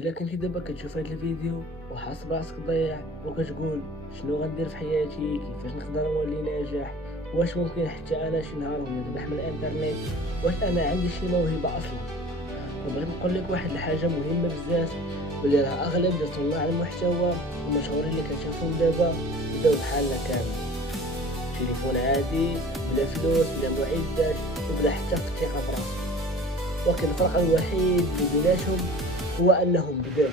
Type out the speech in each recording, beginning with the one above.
الا كنتي دابا كتشوف هاد الفيديو وحاس براسك ضايع وكتقول شنو غندير في حياتي، كيفاش نقدر نولي ناجح، واش ممكن حتى انا شي نهار نربح من الانترنت، واش انا عندي شي موهبه اصلا. فبغيت نقول لك واحد الحاجه مهمه بزاف، بلي راه اغلب ديال صناع المحتوى المشهورين اللي كتشوفهم دابا بداو بحالنا كامل، تليفون عادي بلا فلوس بلا معدات وبلا حتى في الثقه براسهم، ولكن الفرق الوحيد اللي بيناتهم هو انهم بداو.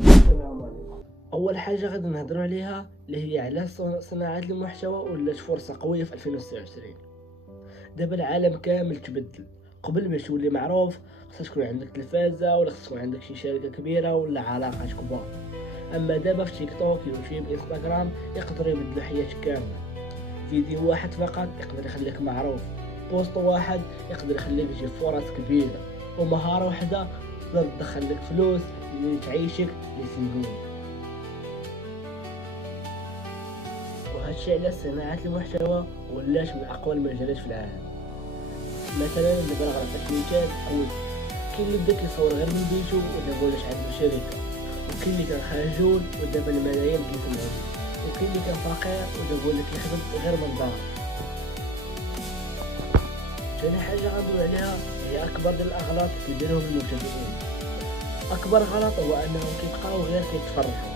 السلام عليكم. اول حاجه غادي نهضروا عليها اللي هي على صناعه المحتوى ولات فرصه قويه في 2029. دابا العالم كامل تبدل، قبل باش تولي معروف خصك تكون عندك تلفازه ولا خصك تكون عندك شي شركه كبيره ولا علاقات كبار. اما دابا في تيك توك يوتيوب انستغرام يقدروا يبدلوا حياتك كامله. فيديو واحد فقط يقدر يخليك معروف، بوست واحد يقدر يخليك تجيب فرص كبيره، ومهاره واحده تقدر تدخل لك فلوس اللي تعيشك لسنين. وهادشي على صناعة المحتوى ولات من اقوى المجالات في العالم. مثلا دابا نعطيك مثال قوي، كاين اللي بدا كيصور غير من بيتو ودابا ولاش عنده شركه، وكاين اللي كان خجول ودابا الملايين كيسمعوه، وكاين اللي كان فقير ودابا ولا كيخدم غير من دار. ثاني حاجه غندوي عليها هي اكبر ديال الاغلاط كيديروهم المبتدئين. اكبر غلط هو انهم كيبقاو غير كيتفرجوا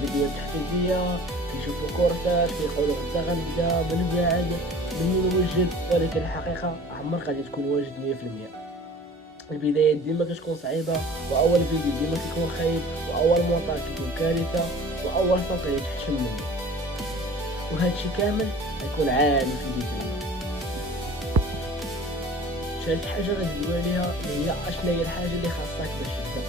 فيديوهات تحفيزيه، كيشوفوا كورسات كيقولوا غدا غنبدا من بعد من نوجد، ولكن الحقيقه عمرك غادي تكون واجد 100%. البداية ديما كتكون صعيبة، وأول فيديو ديما كيكون خايب، وأول مونتاج كيكون كارثة، وأول صوت يتحشم منه، وهادشي كامل غيكون عالي في البداية. ثالث حاجة غادي ندوي عليها هي اشنا هي الحاجة اللي خاصك باش تبدا.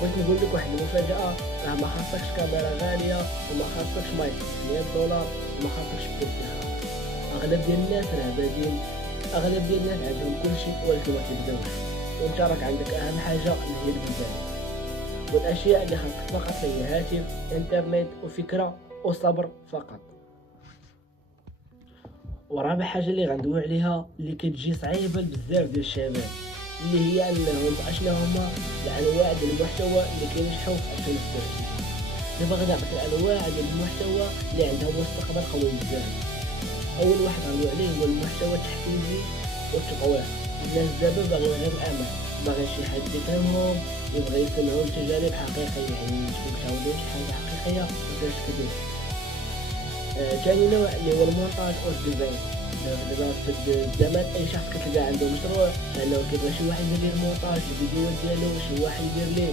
بغيت نقول لك واحد المفاجأة، راه ما خاصكش كاميرا غالية، وما خاصكش مايك $100، وما خاصكش بودكاست. أغلب ديال الناس راه بادين، أغلب ديال الناس عندهم كلشي ولكن ما كيبداوش، وانت راك عندك اهم حاجه اللي هي البدايه. والاشياء اللي خاصك فقط هي هاتف، انترنت، وفكره، وصبر فقط. ورابع حاجه اللي غندوي عليها اللي كتجي صعيبه لبزاف ديال الشباب، اللي هي انهم اشنا هما الانواع ديال المحتوى اللي كينجحوا في 2026. دابا غادي نعطيك الانواع ديال المحتوى اللي عندهم مستقبل قوي بزاف. اول واحد غندوي عليه هو المحتوى التحفيزي والتطوير. الناس دابا باغيين غير الامل، باغي شي حد يفهمهم، يبغي يسمعوا تجارب حقيقيه، يعني يشوفوا شي حاجه حقيقيه وكاش كدير. ثاني نوع اللي هو المونتاج او الديزاين. دابا في الزمان اي شخص كتلقى عنده مشروع لانه كيبغي شي واحد يدير مونتاج الفيديوهات ديالو، شي واحد يدير ليه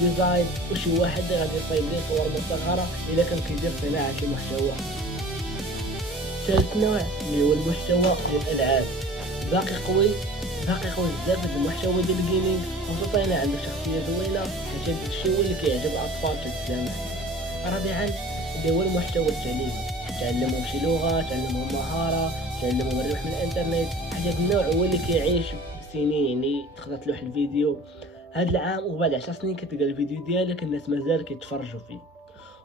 ديزاين، وشي واحد غادي يصايب ليه صور مصغره الا كان كيدير صناعه المحتوى. ثالث نوع اللي هو المحتوى ديال الالعاب، باقي قوي بزاف هاد المحتوى ديال الجيمنج، خصوصا الا عندك شخصيه زوينه، حيت هاد الشيء هو اللي كيعجب الاطفال في الزمان. رابعا اللي هو المحتوى التعليمي، تعلمهم شي لغه، تعلمهم مهاره، تعلمهم الربح من الانترنت. هاد النوع هو اللي كيعيش سنين، يعني تقدر تلوح الفيديو هاد العام وبعد 10 سنين كتلقى الفيديو ديالك الناس مازال كيتفرجوا فيه.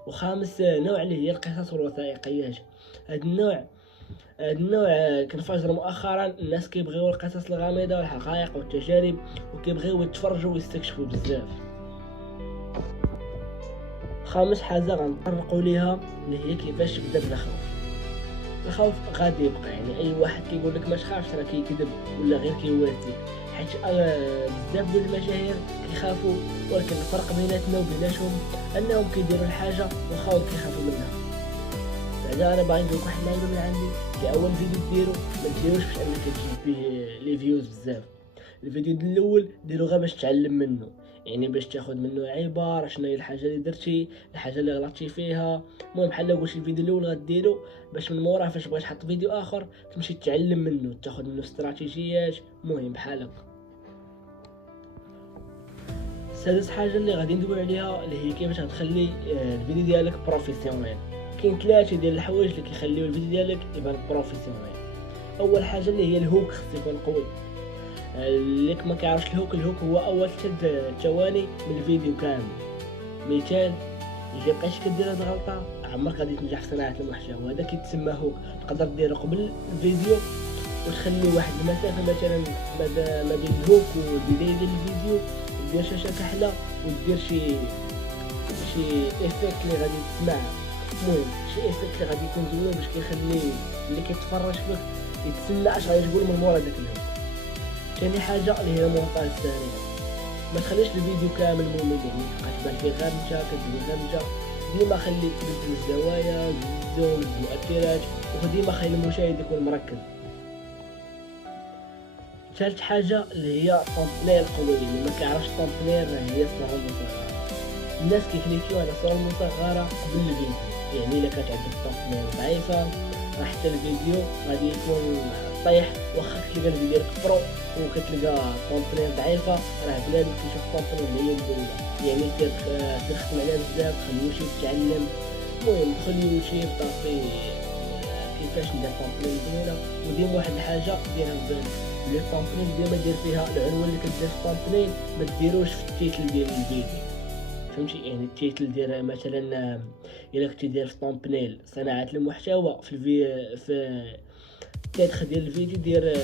وخامس نوع اللي هي القصص والوثائقيات. هاد النوع كنفجر مؤخرا، الناس كيبغيو القصص الغامضه والحقائق والتجارب، وكيبغيو يتفرجوا ويستكشفوا بزاف. خامس حاجه غنطرقوا ليها اللي هي كيفاش تبدا بلا خوف. الخوف غادي يبقى، يعني اي واحد كيقول لك ما تخافش راه كيكذب ولا غير كيواتيك، حيت بزاف ديال المشاهير كيخافوا، ولكن الفرق بيناتنا وبيناتهم انهم كيديروا الحاجه واخا كيخافوا منها. بعدا انا باغي نقولك واحد المعلومه من عندي، في اول فيديو ديرو ما ديروش باش انك تجيب به لي فيوز بزاف. الفيديو الاول ديرو غير باش تعلم منه، يعني باش تاخذ منه عباره شنو هي الحاجه اللي درتي، الحاجه اللي غلطتي فيها. المهم بحال لو قلت الفيديو الاول غديرو باش من موراه فاش بغيت تحط فيديو اخر تمشي تتعلم منه، تاخذ منه استراتيجيات، المهم بحال هكا. سادس حاجه اللي غادي ندوي عليها اللي هي كيفاش غتخلي الفيديو ديالك بروفيسيونيل. كاين ثلاثه ديال الحوايج اللي كيخليو الفيديو ديالك يبان بروفيسيونيل. اول حاجه اللي هي الهوك خص يكون قوي. اللي ما كيعرفش الهوك هو اول 3 ثواني من الفيديو كامل. مثال الا بقيتي كدير هاد الغلطه عمرك غادي تنجح في صناعه المحتوى، هذا كيتسمى هوك. تقدر ديره قبل الفيديو وتخلي واحد المسافه مثلا ما بين الهوك والبدايه ديال الفيديو، ودير شاشه كحله، ودير شي ايفيكت اللي غادي تسمع. المهم شي ايفيكت اللي غادي يكون زوين باش كيخلي اللي كيتفرج فيك يتسنى اش غادي تقول من مورا داك الهوك. ثاني حاجه اللي هي المونتاج السريع، ما تخليش الفيديو كامل ممل، يعني تبقى تبان فيه غير كدير غير ديما خلي تبدل الزوايا، الزوم، المؤثرات، وديما خلي المشاهد يكون مركز. ثالث حاجه اللي هي التمبلير قوي، اللي ما كيعرفش التمبلير هي الصوره المصغره. الناس كيكليكيو على الصوره المصغره قبل الفيديو، يعني الا كانت عندك التمبلير ضعيفه راه حتى الفيديو غادي يكون طيح. واخا كتلقى الفيديو ديالك برو وكتلقى التمبلير ضعيفه، راه بنادم كيشوف التمبلير اللي هي الاولى، يعني تخدم عليها بزاف، خلي يوتيوب يتعلم. المهم دخل يوتيوب طافي كيفاش ندير تمبلير زوينه. وديما واحد الحاجه ديرها في بالك، اللي التمبلير ديما دير فيها العنوان اللي كدير في التمبلير ما ديروش في التيتل ديال الفيديو، فهمتي؟ يعني التيتل ديال مثلا الا كنتي داير في التمبلير صناعه المحتوى في التاريخ ديال الفيديو دير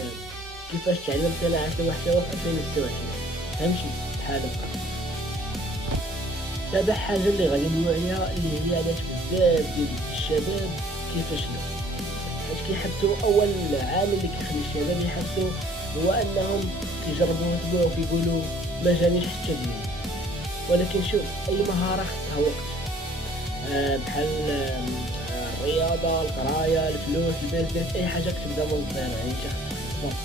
كيفاش تعلم صناعه المحتوى في 2026، فهمتي؟ بحال هكا. سابع حاجه اللي غادي ندوي عليها اللي هي علاش بزاف ديال الشباب كيفشلوا، حيت كيحبسوا اول عامل اللي كيخلي الشباب يحبسوا هو انهم كيجربوا يتبعوا وكيقولوا ما جانيش حتى ديال. ولكن شوف، اي مهاره خصها وقت، بحال الرياضه، القرايه، الفلوس، البيزنس، اي حاجه كتبدا من الصغر. يعني انت خصك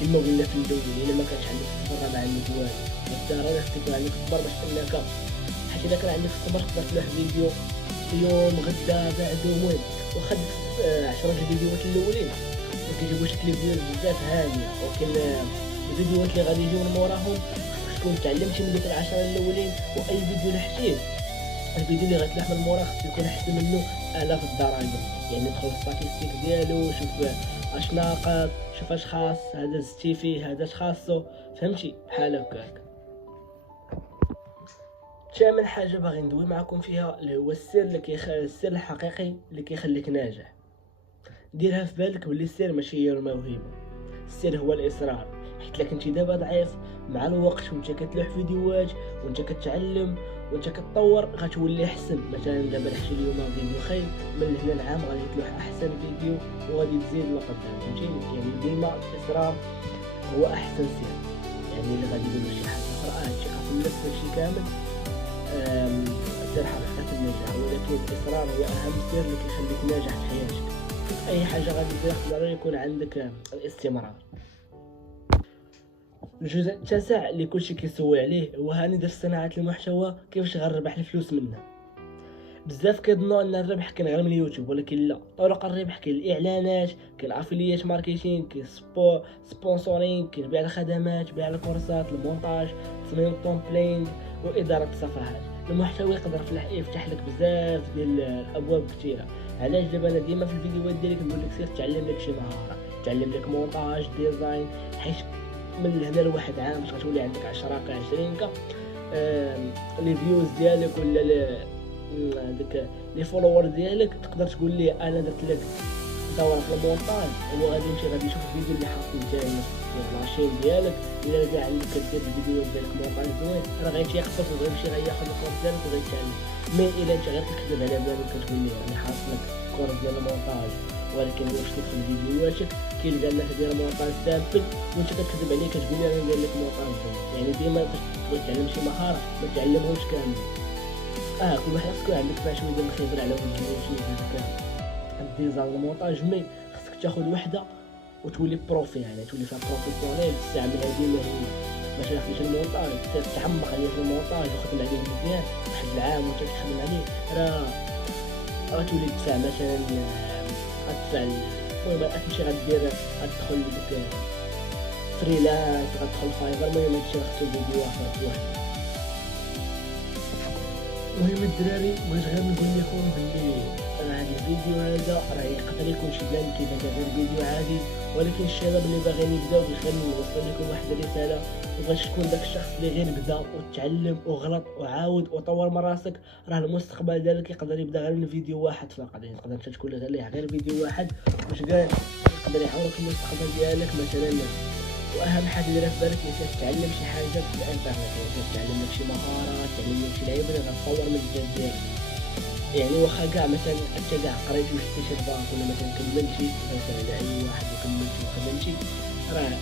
كما قلنا في الاول، الا ما كانش عندك الصبر ما عندك والو. بالضروره خصك يكون عندك الصبر باش انك، حيت الا كان عندك الصبر تقدر تلوح فيديو اليوم غدا بعدو. المهم واخا 10 الفيديوهات الاولين ما كيجيبوش كليب ديال بزاف هانيه، ولكن الفيديوهات اللي غادي يجيو من موراهم خصك تكون تعلمتي من ديك 10 الاولين. واي فيديو اللي حتيه الفيديو اللي غتلاح من مورا خصو يكون احسن منه الاف الدرجه. يعني دخل في الستاتيستيك ديالو، شوف اش ناقص، شوف اش خاص، هذا زدتي فيه، هذا اش خاصو، فهمتي؟ بحال هكاك. ثامن حاجه باغي ندوي معكم فيها اللي هو السر الحقيقي اللي كيخليك ناجح. ديرها في بالك بلي السر ماشي هي الموهبه، السر هو الاصرار. حيت لك انت دابا ضعيف، مع الوقت وانت كتلوح فيديوهات وانت كتعلم وانت كتطور غتولي احسن. مثلا دابا لحتي اليوم فيديو خايب، من هنا لعام غادي تلوح احسن فيديو وغادي تزيد لقدام، فهمتيني؟ يعني ديما الاصرار هو احسن سر. يعني اللي غادي يقولوا شي حاجه اخرى الثقه في النفس هادشي كامل سر حقيقه النجاح، ولكن الاصرار هو اهم سر اللي كيخليك ناجح في حياتك. اي حاجه غادي ديرها ضروري يكون عندك الاستمرار. الجزء التاسع اللي كلشي كيسول عليه هو هاني في صناعه المحتوى كيفاش غنربح الفلوس منها. بزاف كيظنوا ان الربح كاين غير من اليوتيوب، ولكن لا. طرق الربح كاين الاعلانات، كاين افيليات ماركتينغ، كاين سبونسورينغ، كاين بيع الخدمات، بيع الكورسات، المونتاج، تصميم التومبلين، واداره الصفحات. المحتوى يقدر يفتح لك بزاف ديال الابواب كثيره. علاش دابا انا ديما في الفيديوهات ديالي كنقول لك سير تعلم لك شي مهاره، تعلم لك مونتاج، ديزاين، حيت من هنا لواحد عام باش غتولي عندك 10 20 لي فيوز ديالك ولا داك لي فولوور ديالك، تقدر تقول لي انا درت لك دوره في المونتاج، هو غادي يمشي غادي يشوف الفيديو اللي حاط نتايا في لاشين ديالك. الا كاع عندك كدير الفيديوهات ديالك مونتاج زوين راه غيتيقفك وغيمشي غياخذ الكورس ديالك وغيتعلم. مي الا انت غير كتكذب على بالك كتقول لي راني حاط لك كورس ديال المونتاج، ولكن واش تدخل فيديوهاتك كيلقى الناس دايره مونتاج سامبل وانت كتكذب عليه كتقول لي راني ندير لك مونتاج زوين. يعني ديما تبغي تعلم شي مهاره ما تعلمهمش كامل. كل واحد خصك عندك فيها شويه ديال الخبره على ود اليوتيوب هذاك الديزاين والمونتاج، مي خصك تاخذ وحده وتولي بروفي، يعني تولي فيها بروفيسيونيل تستعملها ديما هي. باش تخدم المونتاج تتعمق عليه في المونتاج وخدم عليه مزيان واحد العام وانت كتخدم عليه، راه غتولي تدفع مثلا غتدفع. المهم هادشي غدير غتدخل لديك فريلانس، غتدخل فايفر. المهم هادشي خصو فيديو واحد. المهم الدراري بغيت غير نقول لكم بلي راه هاد الفيديو هذا راه يقدر يكون شي بلان كيبان غير فيديو عادي، ولكن الشباب اللي باغيين يبداو بغيت نوصل لكم واحد الرساله. مبغيتش تكون داك الشخص اللي غير بدا وتعلم وغلط وعاود وطور من راسك. راه المستقبل ديالك يقدر يبدا غير من فيديو واحد فقط، يعني تقدر تكون غير فيديو واحد باش كاع يقدر يعاونك في المستقبل ديالك مثلا. واهم حاجه ديرها في بالك انت تتعلم شي حاجه في الانترنت، يعني تتعلم لك شي مهاره، تتعلم لك شي لعيبه اللي غتطور من الذات ديالك. يعني واخا كاع مثلا انت كاع قريتي وشفتي شي رباط ولا مثلا كملتي مثلا على اي واحد وكملتي وخدمتي، راه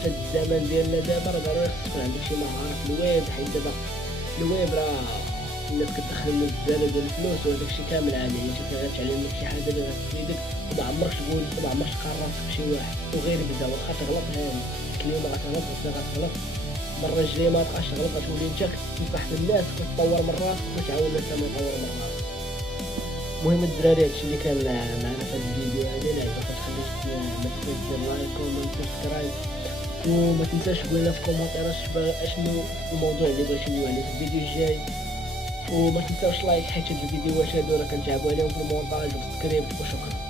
في الزمن ديالنا دابا راه ضروري خصك تكون عندك شي مهاره في الويب، حيت دابا الويب راه الناس كتدخل منه بزاف ديال الفلوس وهداك الشيء كامل عادي. يعني انت غتعلم لك شي حاجه اللي غتفيدك وما عمرك تقول وما عمرك تقارن راسك بشي واحد، وغير بدا واخا تغلط هاني اليوم غتغلط غدا غتغلط، المره الجايه ما تبقاش تغلط، غتولي انت كتنصح الناس وتطور من راسك وتعاون الناس هما يطوروا من راسك. المهم الدراري هادشي اللي كان معنا في هاد الفيديو هذا، اللي عجبك متخليش ما تنساش دير لايك كومنت سبسكرايب، وما تنساش تقول لنا في الكومنتات اشنو الموضوع اللي بغيتي ندوي عليه في الفيديو الجاي، وما تنساوش لايك حيت هاد الفيديوهات هادو راه كنتعبوا عليهم في المونتاج والسكريبت. وشكرا.